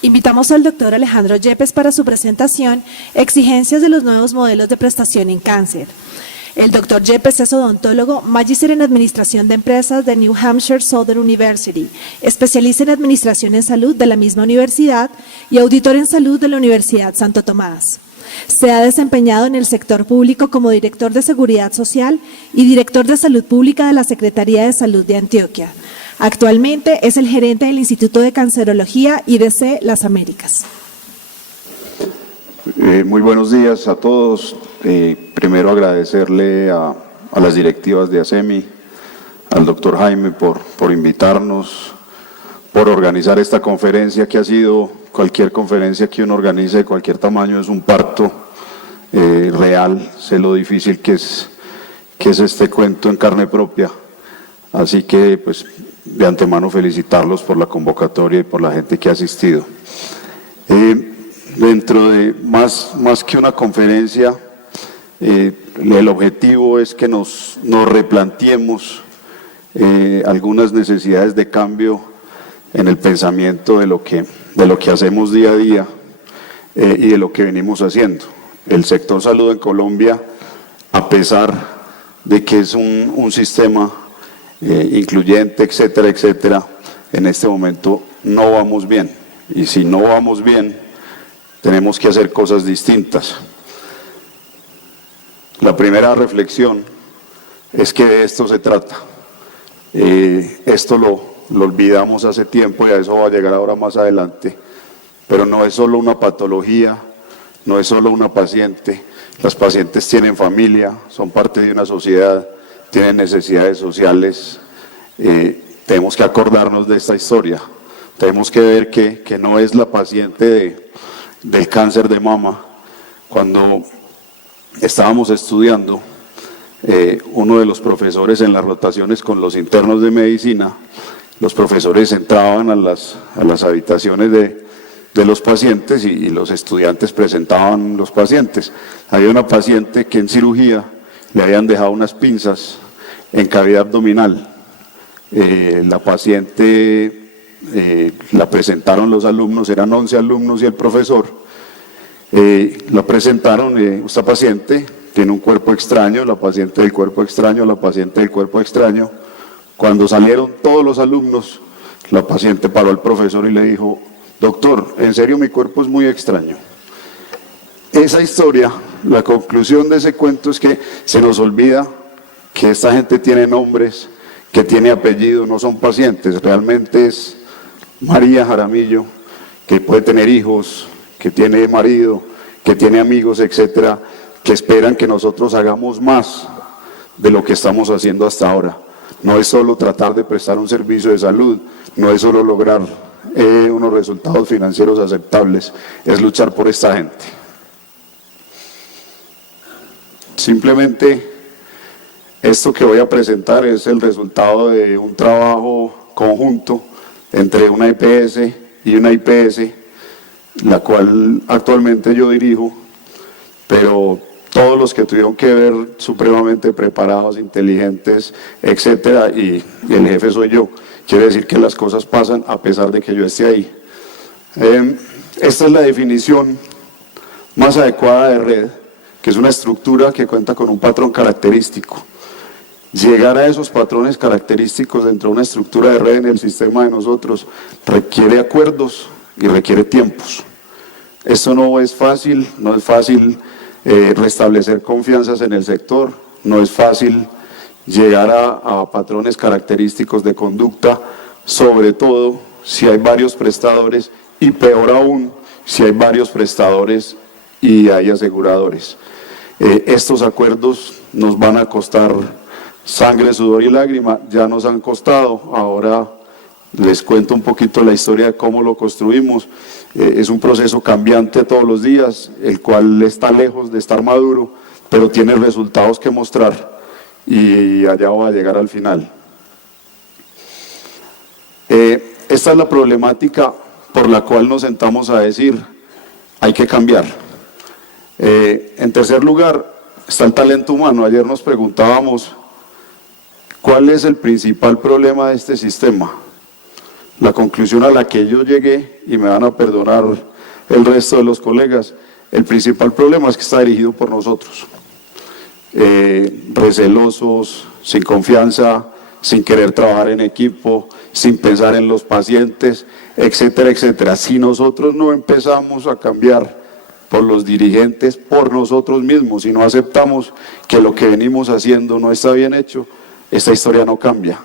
Invitamos al doctor Alejandro Yepes para su presentación, Exigencias de los nuevos modelos de prestación en cáncer. El doctor Yepes es odontólogo, magíster en Administración de Empresas de New Hampshire Southern University, especialista en Administración en Salud de la misma universidad y auditor en Salud de la Universidad Santo Tomás. Se ha desempeñado en el sector público como director de Seguridad Social y director de Salud Pública de la Secretaría de Salud de Antioquia. Actualmente es el gerente del Instituto de Cancerología IDC Las Américas. Muy buenos días a todos. Primero agradecerle a las directivas de ASEMI, al doctor Jaime por invitarnos, por organizar esta conferencia que ha sido, cualquier conferencia que uno organice de cualquier tamaño es un parto real. Sé lo difícil que es este cuento en carne propia. Así que pues de antemano felicitarlos por la convocatoria y por la gente que ha asistido. Dentro de más que una conferencia, el objetivo es que nos replanteemos algunas necesidades de cambio en el pensamiento de lo que hacemos día a día y de lo que venimos haciendo. El sector salud en Colombia, a pesar de que es un sistema incluyente, etcétera, etcétera, en este momento no vamos bien. Y si no vamos bien, tenemos que hacer cosas distintas. La primera reflexión es que de esto se trata. Esto lo olvidamos hace tiempo y a eso va a llegar ahora más adelante, pero no es solo una patología, no es solo una paciente. Las pacientes tienen familia, son parte de una sociedad, tienen necesidades sociales. Tenemos que acordarnos de esta historia. Tenemos que ver que no es la paciente del cáncer de mama. Cuando estábamos estudiando, uno de los profesores en las rotaciones con los internos de medicina, los profesores entraban a las habitaciones de los pacientes y los estudiantes presentaban los pacientes. Había una paciente que en cirugía le habían dejado unas pinzas en cavidad abdominal. La paciente la presentaron los alumnos, eran 11 alumnos y el profesor. La presentaron, esta paciente tiene un cuerpo extraño, la paciente del cuerpo extraño, la paciente del cuerpo extraño. Cuando salieron todos los alumnos, la paciente paró al profesor y le dijo: doctor, en serio mi cuerpo es muy extraño. Esa historia, la conclusión de ese cuento es que se nos olvida que esta gente tiene nombres, que tiene apellido, no son pacientes, realmente es María Jaramillo, que puede tener hijos, que tiene marido, que tiene amigos, etcétera, que esperan que nosotros hagamos más de lo que estamos haciendo hasta ahora. No es solo tratar de prestar un servicio de salud, no es solo lograr unos resultados financieros aceptables, es luchar por esta gente. Simplemente esto que voy a presentar es el resultado de un trabajo conjunto entre una EPS y una IPS, la cual actualmente yo dirijo, pero todos los que tuvieron que ver supremamente preparados, inteligentes, etcétera, y el jefe soy yo. Quiere decir que las cosas pasan a pesar de que yo esté ahí. Esta es la definición más adecuada de red, que es una estructura que cuenta con un patrón característico. Llegar a esos patrones característicos dentro de una estructura de red en el sistema de nosotros requiere acuerdos y requiere tiempos. Esto no es fácil, no es fácil restablecer confianzas en el sector, no es fácil llegar a patrones característicos de conducta, sobre todo si hay varios prestadores y peor aún si hay varios prestadores y hay aseguradores. Estos acuerdos nos van a costar sangre, sudor y lágrima, ya nos han costado. Ahora les cuento un poquito la historia de cómo lo construimos. Es un proceso cambiante todos los días, el cual está lejos de estar maduro, pero tiene resultados que mostrar y allá va a llegar al final. Esta es la problemática por la cual nos sentamos a decir: hay que cambiar. En tercer lugar, está el talento humano. Ayer nos preguntábamos, ¿cuál es el principal problema de este sistema? La conclusión a la que yo llegué, y me van a perdonar el resto de los colegas, el principal problema es que está dirigido por nosotros. Recelosos, sin confianza, sin querer trabajar en equipo, sin pensar en los pacientes, etcétera, etcétera. Si nosotros no empezamos a cambiar por los dirigentes, por nosotros mismos, si no aceptamos que lo que venimos haciendo no está bien hecho, esta historia no cambia.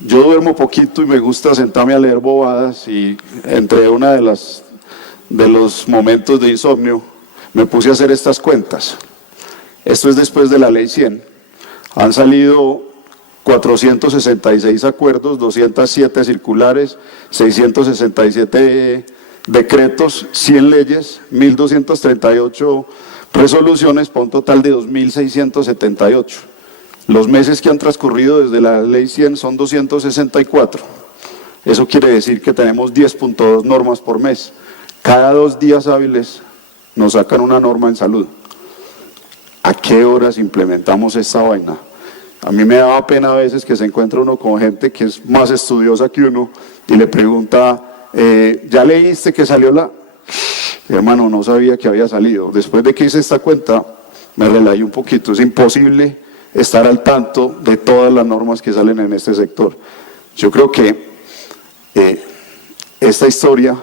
Yo duermo poquito y me gusta sentarme a leer bobadas, y entre una de los momentos de insomnio me puse a hacer estas cuentas. Esto es después de la ley 100. Han salido 466 acuerdos, 207 circulares, 667 decretos, 100 leyes, 1.238 resoluciones, para un total de 2.678. Los meses que han transcurrido desde la ley 100 son 264. Eso quiere decir que tenemos 10.2 normas por mes. Cada 2 días hábiles nos sacan una norma en salud. ¿A qué horas implementamos esta vaina? A mí me daba pena a veces que se encuentra uno con gente que es más estudiosa que uno y le pregunta, ¿ya leíste que salió la...? Hermano, no sabía que había salido. Después de que hice esta cuenta, me relajé un poquito. Es imposible estar al tanto de todas las normas que salen en este sector. Yo creo que esta historia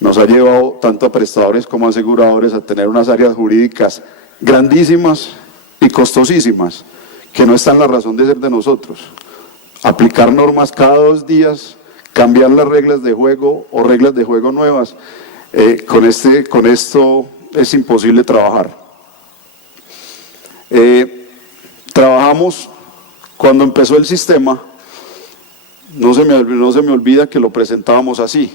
nos ha llevado tanto a prestadores como a aseguradores a tener unas áreas jurídicas grandísimas y costosísimas, que no están en la razón de ser de nosotros. Aplicar normas cada 2 días, cambiar las reglas de juego o reglas de juego nuevas, con esto es imposible trabajar. Trabajamos, cuando empezó el sistema, no se me olvida que lo presentábamos así.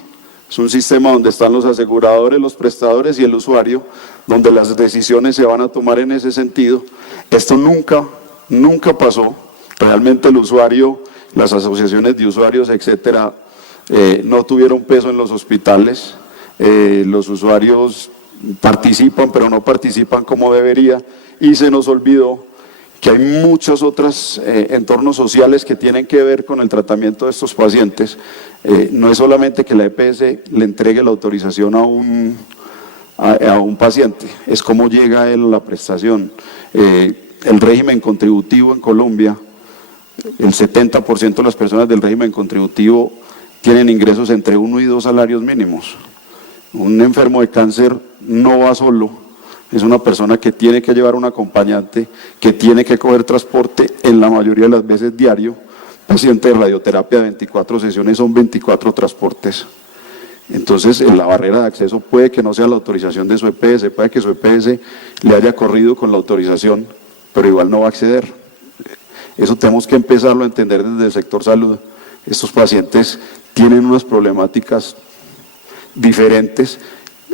Es un sistema donde están los aseguradores, los prestadores y el usuario, donde las decisiones se van a tomar en ese sentido. Esto nunca pasó. Realmente el usuario, las asociaciones de usuarios, etcétera, no tuvieron peso en los hospitales. Los usuarios participan, pero no participan como debería, y se nos olvidó que hay muchos otros entornos sociales que tienen que ver con el tratamiento de estos pacientes. No es solamente que la EPS le entregue la autorización a un paciente, es cómo llega él a la prestación. El régimen contributivo en Colombia, el 70% de las personas del régimen contributivo tienen ingresos entre 1 y 2 salarios mínimos. Un enfermo de cáncer no va solo. Es una persona que tiene que llevar un acompañante, que tiene que coger transporte en la mayoría de las veces diario. Paciente de radioterapia, 24 sesiones son 24 transportes. Entonces, la barrera de acceso puede que no sea la autorización de su EPS, puede que su EPS le haya corrido con la autorización, pero igual no va a acceder. Eso tenemos que empezarlo a entender desde el sector salud. Estos pacientes tienen unas problemáticas diferentes,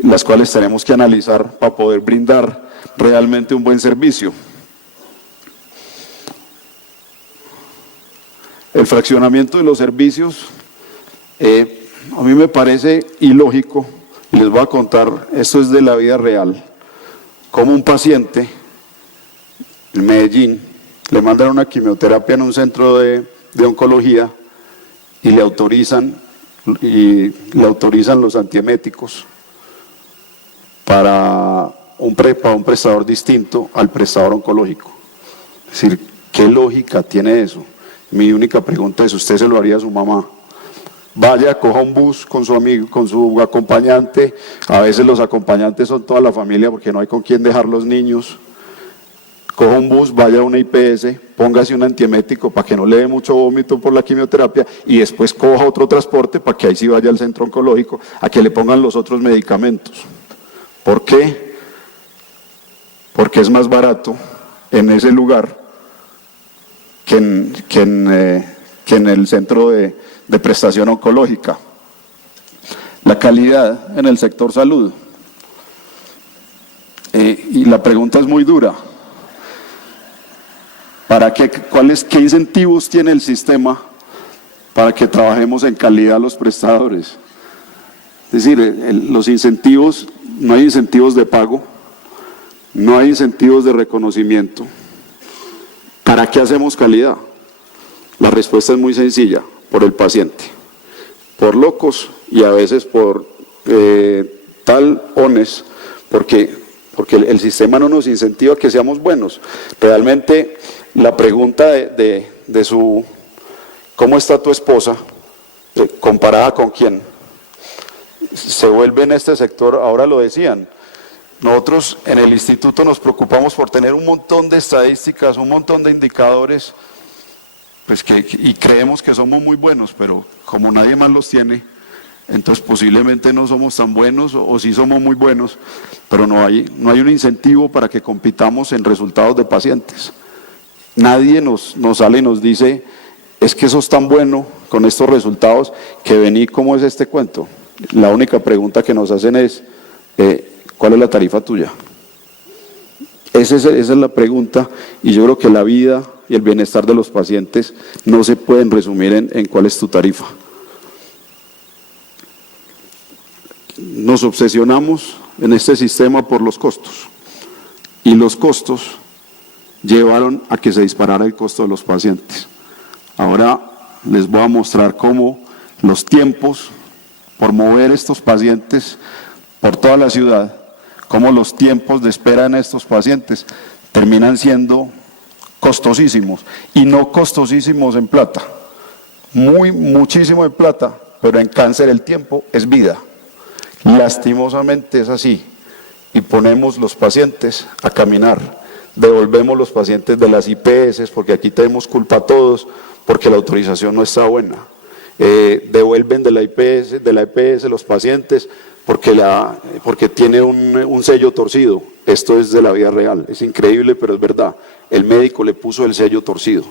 las cuales tenemos que analizar para poder brindar realmente un buen servicio. El fraccionamiento de los servicios, a mí me parece ilógico, y les voy a contar, esto es de la vida real, como un paciente en Medellín le mandan una quimioterapia en un centro de oncología y le autorizan los antieméticos para un prestador distinto al prestador oncológico. Es decir, ¿qué lógica tiene eso? Mi única pregunta es, ¿usted se lo haría a su mamá? Vaya, coja un bus con su amigo, con su acompañante. A veces los acompañantes son toda la familia porque no hay con quién dejar los niños. Coja un bus, vaya a una IPS, póngase un antiemético para que no le dé mucho vómito por la quimioterapia y después coja otro transporte para que ahí sí vaya al centro oncológico a que le pongan los otros medicamentos. ¿Por qué? Porque es más barato en ese lugar que en el centro de prestación oncológica. La calidad en el sector salud. Y la pregunta es muy dura. ¿Qué incentivos tiene el sistema para que trabajemos en calidad los prestadores? Es decir, los incentivos no hay incentivos de pago, no hay incentivos de reconocimiento. ¿Para qué hacemos calidad? La respuesta es muy sencilla, por el paciente, por locos y a veces por talones, porque el sistema no nos incentiva que seamos buenos. Realmente la pregunta de su ¿cómo está tu esposa? ¿Comparada con quién? Se vuelve en este sector, ahora lo decían, nosotros en el instituto nos preocupamos por tener un montón de estadísticas, un montón de indicadores, pues y creemos que somos muy buenos, pero como nadie más los tiene, entonces posiblemente no somos tan buenos o sí somos muy buenos, pero no hay un incentivo para que compitamos en resultados de pacientes. Nadie nos sale y nos dice, es que sos tan bueno con estos resultados que vení, ¿cómo es este cuento? La única pregunta que nos hacen es, ¿cuál es la tarifa tuya? Esa es la pregunta, y yo creo que la vida y el bienestar de los pacientes no se pueden resumir en cuál es tu tarifa. Nos obsesionamos en este sistema por los costos, y los costos llevaron a que se disparara el costo de los pacientes. Ahora les voy a mostrar cómo los tiempos por mover estos pacientes por toda la ciudad, cómo los tiempos de espera en estos pacientes terminan siendo costosísimos, y no costosísimos en plata, muchísimo en plata, pero en cáncer el tiempo es vida. Lastimosamente es así, y ponemos los pacientes a caminar, devolvemos los pacientes de las IPS, porque aquí tenemos culpa todos, porque la autorización no está buena. Devuelven de la EPS los pacientes porque tiene un sello torcido. Esto es de la vida real, es increíble, pero es verdad. El médico le puso el sello torcido.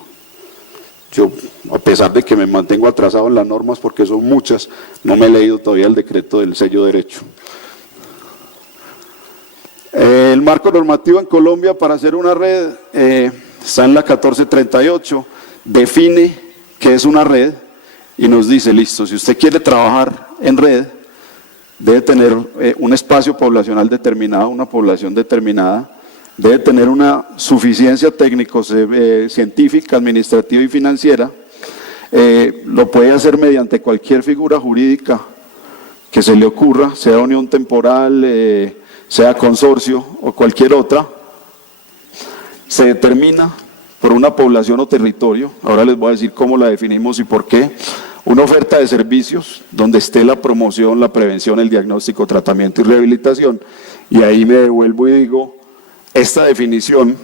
Yo, a pesar de que me mantengo atrasado en las normas porque son muchas, no me he leído todavía el decreto del sello derecho. El marco normativo en Colombia para hacer una red está en la 1438, define qué es una red y nos dice, listo, si usted quiere trabajar en red, debe tener un espacio poblacional determinado, una población determinada, debe tener una suficiencia técnico, científica, administrativa y financiera, lo puede hacer mediante cualquier figura jurídica que se le ocurra, sea unión temporal, sea consorcio o cualquier otra, se determina por una población o territorio. Ahora les voy a decir cómo la definimos y por qué. Una oferta de servicios donde esté la promoción, la prevención, el diagnóstico, tratamiento y rehabilitación. Y ahí me devuelvo y digo, esta definición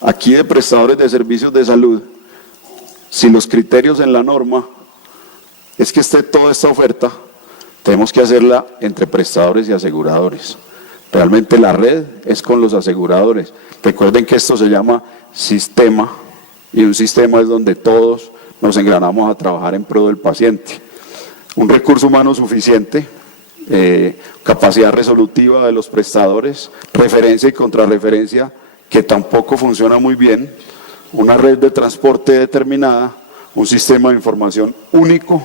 aquí de prestadores de servicios de salud, si los criterios en la norma es que esté toda esta oferta, tenemos que hacerla entre prestadores y aseguradores. Realmente la red es con los aseguradores. Recuerden que esto se llama sistema, y un sistema es donde todos nos engranamos a trabajar en pro del paciente. Un recurso humano suficiente, capacidad resolutiva de los prestadores, referencia y contrarreferencia, que tampoco funciona muy bien, una red de transporte determinada, un sistema de información único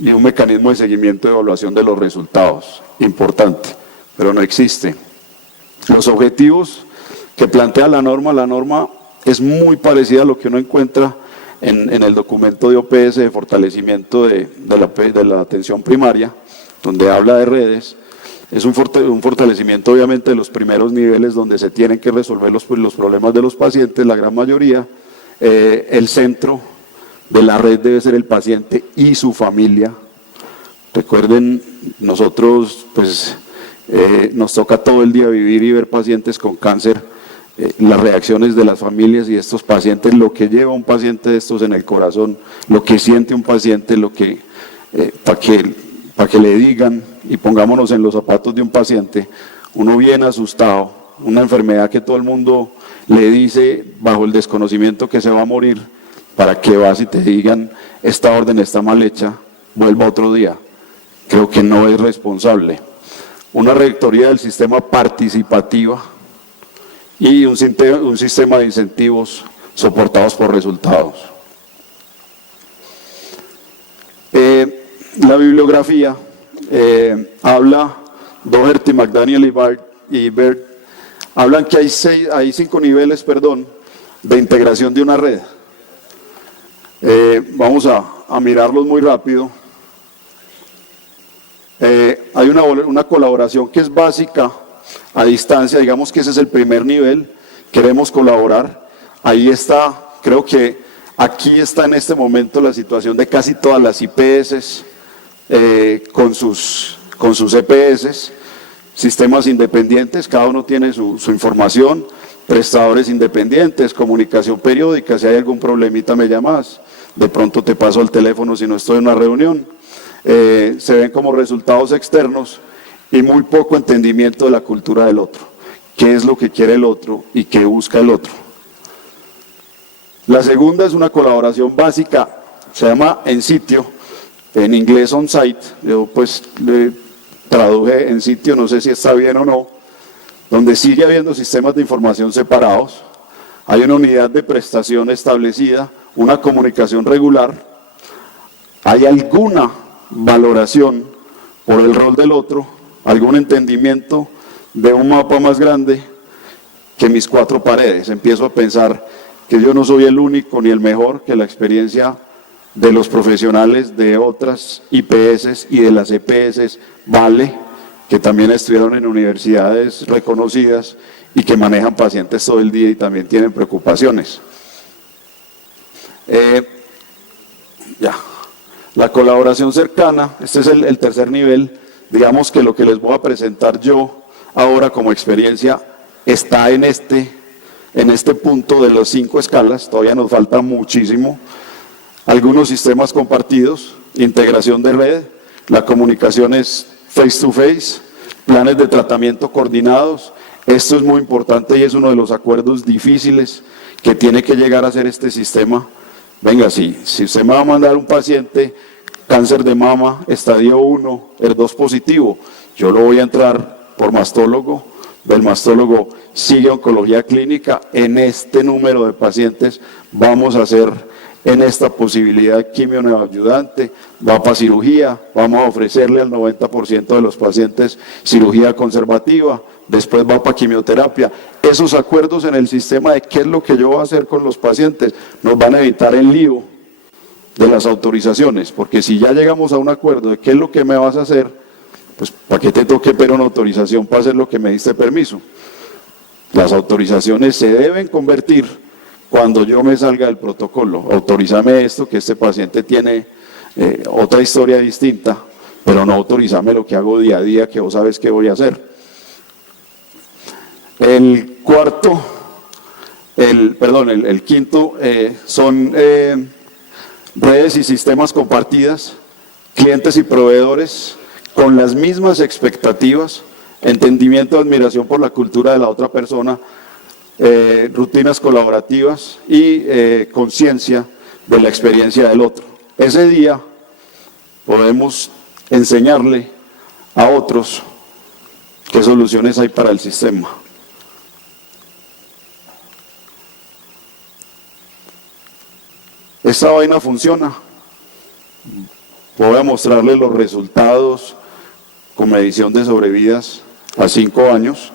y un mecanismo de seguimiento y evaluación de los resultados, importante, pero no existe. Los objetivos que plantea la norma es muy parecida a lo que uno encuentra en el documento de OPS de fortalecimiento de la atención primaria, donde habla de redes. Es un fortalecimiento obviamente de los primeros niveles donde se tienen que resolver los problemas de los pacientes, la gran mayoría. El centro de la red debe ser el paciente y su familia. Recuerden, nosotros pues nos toca todo el día vivir y ver pacientes con cáncer, las reacciones de las familias y estos pacientes, lo que lleva un paciente de estos en el corazón, lo que siente un paciente, para que le digan, y pongámonos en los zapatos de un paciente, uno bien asustado, una enfermedad que todo el mundo le dice bajo el desconocimiento que se va a morir, para que vas y te digan, esta orden está mal hecha, vuelva otro día. Creo que no es responsable. Una rectoría del sistema participativa y un sistema de incentivos soportados por resultados. La bibliografía habla Doherty, McDaniel y Bert, hablan que hay 5 niveles, de integración de una red. Vamos a mirarlos muy rápido. Hay una colaboración que es básica a distancia, digamos que ese es el primer nivel, queremos colaborar. Ahí está, creo que aquí está en este momento la situación de casi todas las IPS con sus EPS, sistemas independientes, cada uno tiene su información, prestadores independientes, comunicación periódica, si hay algún problemita me llamas, de pronto te paso el teléfono si no estoy en una reunión. Se ven como resultados externos y muy poco entendimiento de la cultura del otro, qué es lo que quiere el otro y qué busca el otro. La segunda es una colaboración básica, se llama en sitio, en inglés on-site, yo pues le traduje en sitio, no sé si está bien o no, donde sigue habiendo sistemas de información separados, hay una unidad de prestación establecida, una comunicación regular, hay alguna valoración por el rol del otro, algún entendimiento de un mapa más grande que mis 4 paredes. Empiezo a pensar que yo no soy el único ni el mejor, que la experiencia de los profesionales de otras IPS y de las EPS vale, que también estudiaron en universidades reconocidas y que manejan pacientes todo el día y también tienen preocupaciones. La colaboración cercana, este es el tercer nivel, digamos que lo que les voy a presentar yo ahora como experiencia está en este punto de las 5 escalas, todavía nos falta muchísimo, algunos sistemas compartidos, integración de red, la comunicación es face to face, planes de tratamiento coordinados, esto es muy importante y es uno de los acuerdos difíciles que tiene que llegar a ser este sistema. Venga, si usted me va a mandar un paciente cáncer de mama, estadio 1, HER2 positivo, yo lo voy a entrar por mastólogo, del mastólogo sigue oncología clínica, en este número de pacientes vamos a hacer en esta posibilidad quimio neoayudante, va para cirugía, vamos a ofrecerle al 90% de los pacientes cirugía conservativa, después va para quimioterapia. Esos acuerdos en el sistema de qué es lo que yo voy a hacer con los pacientes nos van a evitar el lío de las autorizaciones, porque si ya llegamos a un acuerdo de qué es lo que me vas a hacer, pues ¿para qué te toque pero una autorización para hacer lo que me diste permiso? Las autorizaciones se deben convertir cuando yo me salga del protocolo. Autorízame esto, que este paciente tiene otra historia distinta, pero no autorízame lo que hago día a día, que vos sabes qué voy a hacer. El quinto son redes y sistemas compartidas, clientes y proveedores con las mismas expectativas, entendimiento, admiración por la cultura de la otra persona, rutinas colaborativas y conciencia de la experiencia del otro. Ese día podemos enseñarle a otros qué soluciones hay para el sistema. Esta vaina funciona. Voy a mostrarles los resultados con medición de sobrevidas a 5 años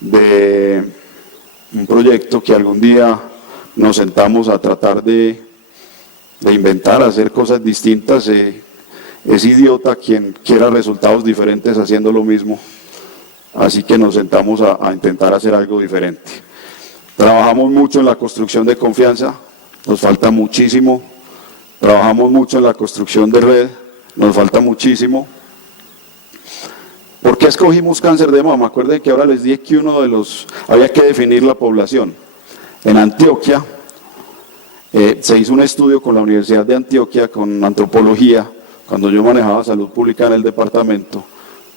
de un proyecto que algún día nos sentamos a tratar de inventar, hacer cosas distintas. Es idiota quien quiera resultados diferentes haciendo lo mismo, así que nos sentamos a intentar hacer algo diferente. Trabajamos mucho en la construcción de confianza, nos falta muchísimo. Trabajamos mucho en la construcción de red, nos falta muchísimo. ¿Por qué escogimos cáncer de mama? Acuérdense que ahora les dije que había que definir la población. En Antioquia se hizo un estudio con la Universidad de Antioquia, con antropología, cuando yo manejaba salud pública en el departamento,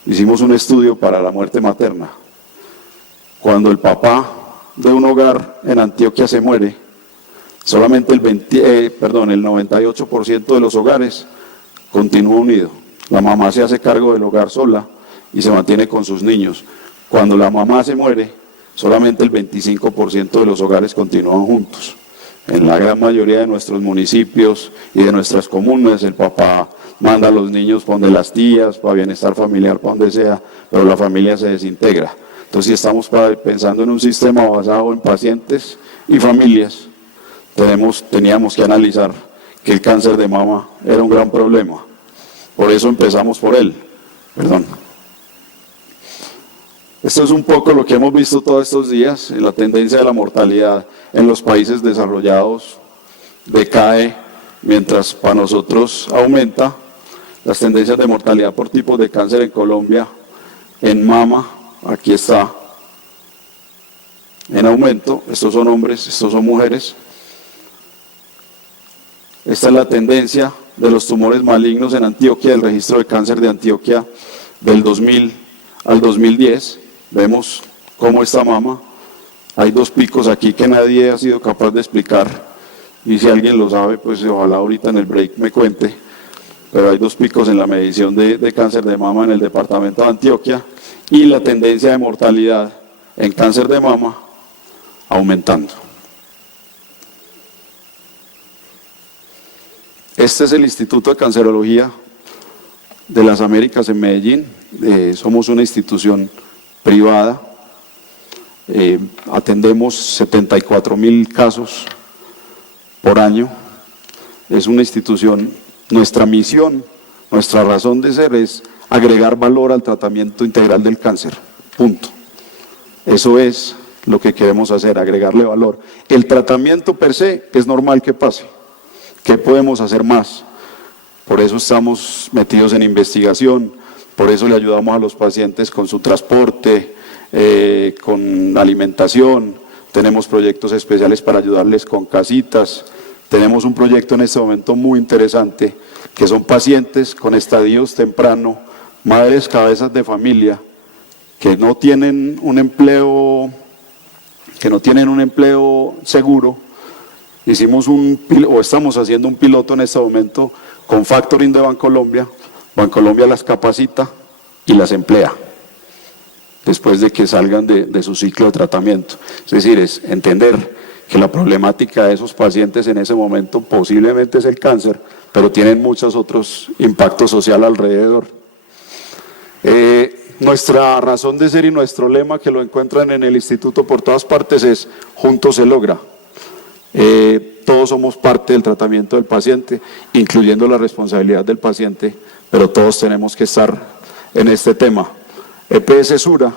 hicimos un estudio para la muerte materna. Cuando el papá de un hogar en Antioquia se muere, solamente el 98% de los hogares continúa unido. La mamá se hace cargo del hogar sola y se mantiene con sus niños. Cuando la mamá se muere, solamente el 25% de los hogares continúan juntos. En la gran mayoría de nuestros municipios y de nuestras comunas, el papá manda a los niños para donde las tías, para bienestar familiar, para donde sea, pero la familia se desintegra. Entonces, si estamos pensando en un sistema basado en pacientes y familias, teníamos que analizar que el cáncer de mama era un gran problema. Por eso empezamos por él. Perdón. Esto es un poco lo que hemos visto todos estos días, en la tendencia de la mortalidad en los países desarrollados decae, mientras para nosotros aumenta. Las tendencias de mortalidad por tipos de cáncer en Colombia, en mama, aquí está, en aumento. Estos son hombres, estos son mujeres. Esta es la tendencia de los tumores malignos en Antioquia, el registro de cáncer de Antioquia del 2000 al 2010. Vemos cómo esta mama, hay dos picos aquí que nadie ha sido capaz de explicar, y si alguien lo sabe, pues ojalá ahorita en el break me cuente, pero hay dos picos en la medición de cáncer de mama en el departamento de Antioquia, y la tendencia de mortalidad en cáncer de mama aumentando. Este es el Instituto de Cancerología de las Américas en Medellín. Somos una institución privada, atendemos 74,000 casos por año. Es una institución, nuestra misión, nuestra razón de ser es agregar valor al tratamiento integral del cáncer, punto. Eso es lo que queremos hacer, agregarle valor. El tratamiento per se es normal que pase. ¿Qué podemos hacer más? Por eso estamos metidos en investigación, por eso le ayudamos a los pacientes con su transporte, con alimentación, tenemos proyectos especiales para ayudarles con casitas, tenemos un proyecto en este momento muy interesante, que son pacientes con estadios temprano, madres cabezas de familia, que no tienen un empleo seguro. Hicimos estamos haciendo un piloto en este momento con Factoring de Bancolombia. Bancolombia las capacita y las emplea después de que salgan de su ciclo de tratamiento. Es decir, es entender que la problemática de esos pacientes en ese momento posiblemente es el cáncer, pero tienen muchos otros impactos sociales alrededor. Nuestra razón de ser y nuestro lema, que lo encuentran en el instituto por todas partes, es juntos se logra. Todos somos parte del tratamiento del paciente, incluyendo la responsabilidad del paciente, pero todos tenemos que estar en este tema. EPS Sura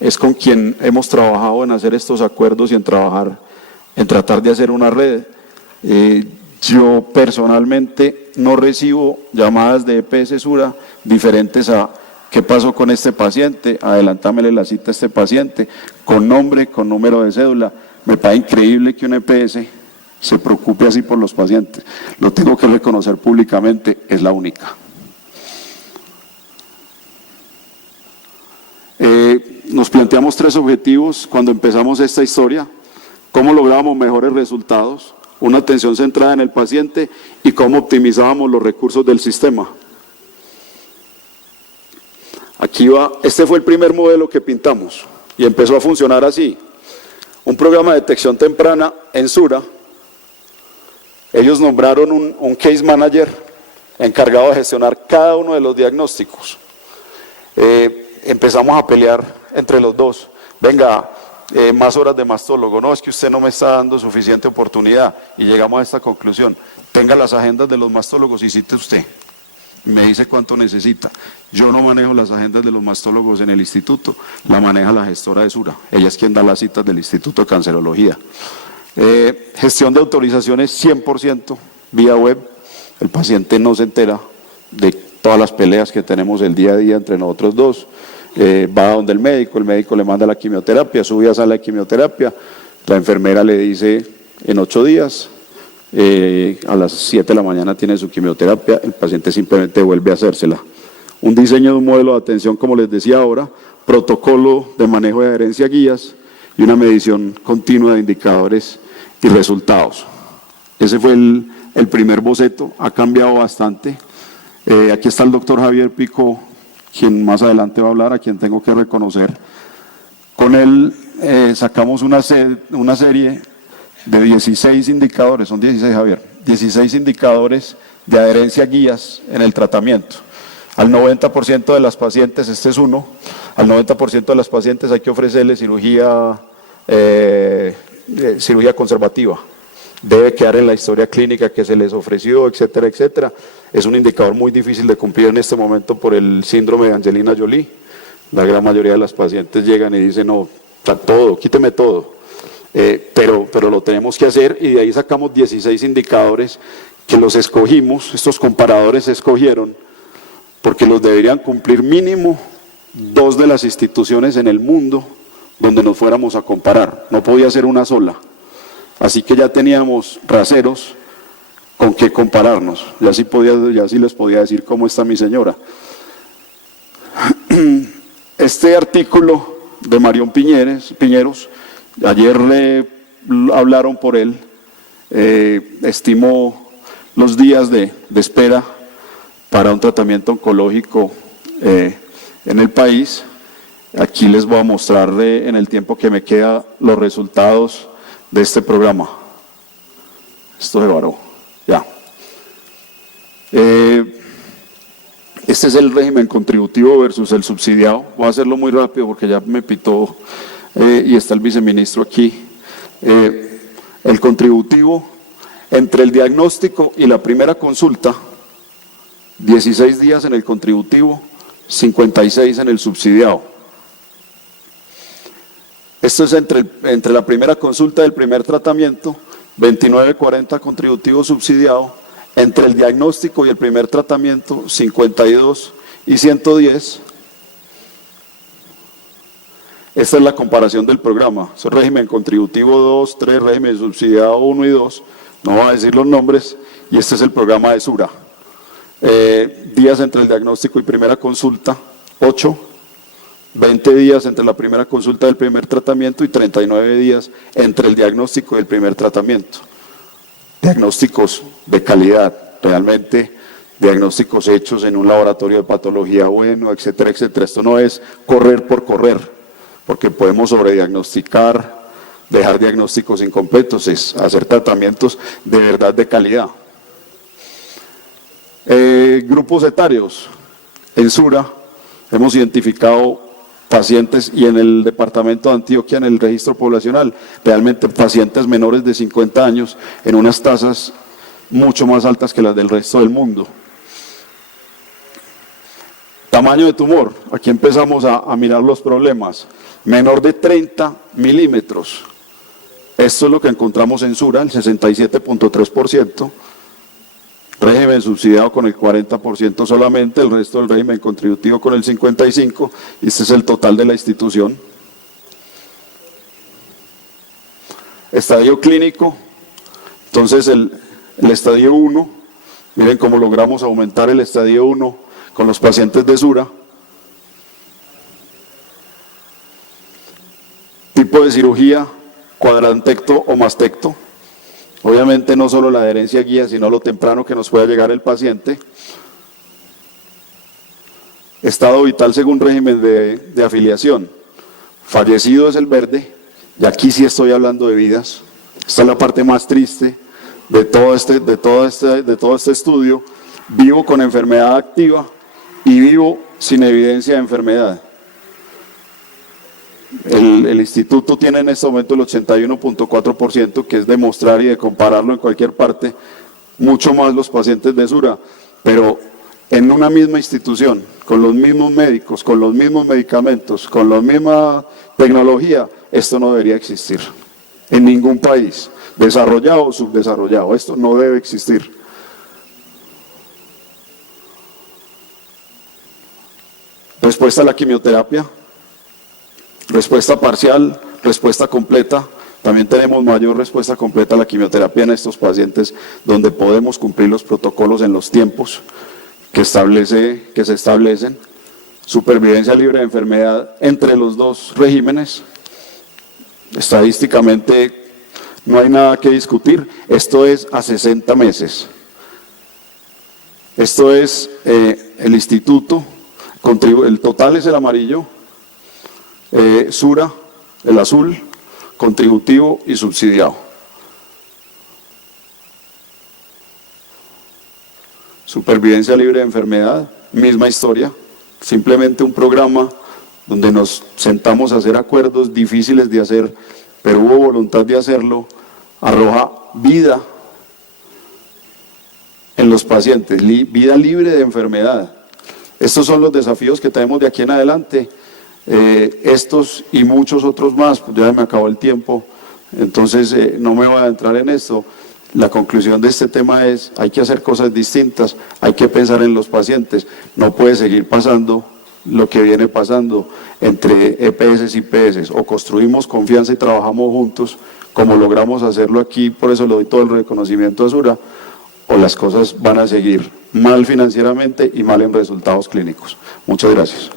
es con quien hemos trabajado en hacer estos acuerdos y en tratar de hacer una red. Yo personalmente no recibo llamadas de EPS Sura diferentes a ¿qué pasó con este paciente? Adelántamele la cita a este paciente, con nombre, con número de cédula. Me parece increíble que un EPS se preocupe así por los pacientes. Lo tengo que reconocer públicamente, es la única. Nos planteamos 3 objetivos cuando empezamos esta historia: cómo lográbamos mejores resultados, una atención centrada en el paciente y cómo optimizábamos los recursos del sistema. Aquí va, este fue el primer modelo que pintamos y empezó a funcionar así. Un programa de detección temprana en Sura. Ellos nombraron un case manager encargado de gestionar cada uno de los diagnósticos. Empezamos a pelear entre los dos. Venga, más horas de mastólogo. No, es que usted no me está dando suficiente oportunidad. Y llegamos a esta conclusión: tenga las agendas de los mastólogos y cite usted. Me dice cuánto necesita. Yo no manejo las agendas de los mastólogos en el instituto, la maneja la gestora de Sura. Ella es quien da las citas del Instituto de Cancerología. Gestión de autorizaciones 100% vía web. El paciente no se entera de todas las peleas que tenemos el día a día entre nosotros dos. Va a donde el médico le manda la quimioterapia, sube a sala de quimioterapia, la enfermera le dice en 8 días, a las 7 de la mañana tiene su quimioterapia, el paciente simplemente vuelve a hacérsela. Un diseño de un modelo de atención, como les decía ahora, protocolo de manejo de adherencia, guías y una medición continua de indicadores y resultados. Ese fue el primer boceto, ha cambiado bastante. Aquí está el doctor Javier Pico, quien más adelante va a hablar, a quien tengo que reconocer. Con él sacamos una serie de 16 indicadores, son 16, Javier, 16 indicadores de adherencia a guías en el tratamiento. Al 90% de las pacientes, este es uno, al 90% de las pacientes hay que ofrecerle cirugía conservativa. Debe quedar en la historia clínica que se les ofreció, etcétera, etcétera. Es un indicador muy difícil de cumplir en este momento por el síndrome de Angelina Jolie. La gran mayoría de las pacientes llegan y dicen, no, todo, quíteme todo. Pero lo tenemos que hacer, y de ahí sacamos 16 indicadores que los escogimos, estos comparadores se escogieron, porque los deberían cumplir mínimo 2 de las instituciones en el mundo donde nos fuéramos a comparar, no podía ser una sola. Así que ya teníamos raseros con qué compararnos, ya sí les podía decir cómo está mi señora. Este artículo de Marión Piñeros, ayer le hablaron por él, estimó los días de espera para un tratamiento oncológico en el país. Aquí les voy a mostrar en el tiempo que me queda los resultados de este programa. Esto se varó, ya. Este es el régimen contributivo versus el subsidiado. Voy a hacerlo muy rápido porque ya me pitó y está el viceministro aquí. El contributivo, entre el diagnóstico y la primera consulta, 16 días en el contributivo, 56 en el subsidiado. Esto es entre la primera consulta y el primer tratamiento, 29.40 contributivo subsidiado. Entre el diagnóstico y el primer tratamiento, 52 y 110. Esta es la comparación del programa. Es el régimen contributivo 2, 3, régimen subsidiado 1 y 2. No voy a decir los nombres. Y este es el programa de Sura. Días entre el diagnóstico y primera consulta, 8. 20 días entre la primera consulta y el primer tratamiento y 39 días entre el diagnóstico y el primer tratamiento. Diagnósticos de calidad, realmente diagnósticos hechos en un laboratorio de patología bueno, etcétera, etcétera. Esto no es correr por correr, porque podemos sobrediagnosticar, dejar diagnósticos incompletos, es hacer tratamientos de verdad de calidad. Grupos etarios. En Sura hemos identificado pacientes, y en el departamento de Antioquia, en el registro poblacional, realmente pacientes menores de 50 años en unas tasas mucho más altas que las del resto del mundo. Tamaño de tumor, aquí empezamos a mirar los problemas. Menor de 30 milímetros, esto es lo que encontramos en Sura, el 67.3%. Régimen subsidiado con el 40% solamente, el resto del régimen contributivo con el 55%, y este es el total de la institución. Estadio clínico, entonces el estadio 1, miren cómo logramos aumentar el estadio 1 con los pacientes de Sura. Tipo de cirugía, cuadrantecto o mastecto. Obviamente no solo la adherencia guía, sino lo temprano que nos pueda llegar el paciente. Estado vital según régimen de afiliación. Fallecido es el verde, y aquí sí estoy hablando de vidas. Esta es la parte más triste de todo este estudio. Vivo con enfermedad activa y vivo sin evidencia de enfermedad. El instituto tiene en este momento el 81.4%, que es de mostrar y de compararlo en cualquier parte, mucho más los pacientes de Sura, pero en una misma institución, con los mismos médicos, con los mismos medicamentos, con la misma tecnología, esto no debería existir en ningún país, desarrollado o subdesarrollado. Esto no debe existir. Respuesta a la quimioterapia. Respuesta parcial, respuesta completa. También tenemos mayor respuesta completa a la quimioterapia en estos pacientes, donde podemos cumplir los protocolos en los tiempos que se establecen. Supervivencia libre de enfermedad entre los dos regímenes. Estadísticamente no hay nada que discutir. Esto es a 60 meses. Esto es el instituto, el total es el amarillo. Sura, el azul, contributivo y subsidiado. supervivencia libre de enfermedad, misma historia, simplemente un programa donde nos sentamos a hacer acuerdos difíciles de hacer, pero hubo voluntad de hacerlo, arroja vida en los pacientes, vida libre de enfermedad. Estos son los desafíos que tenemos de aquí en adelante, estos y muchos otros más, pues ya me acabó el tiempo, entonces no me voy a entrar en esto. La conclusión de este tema es, hay que hacer cosas distintas, hay que pensar en los pacientes, no puede seguir pasando lo que viene pasando entre EPS y IPS, o construimos confianza y trabajamos juntos, como logramos hacerlo aquí, por eso le doy todo el reconocimiento a Sura, o las cosas van a seguir mal financieramente y mal en resultados clínicos. Muchas gracias.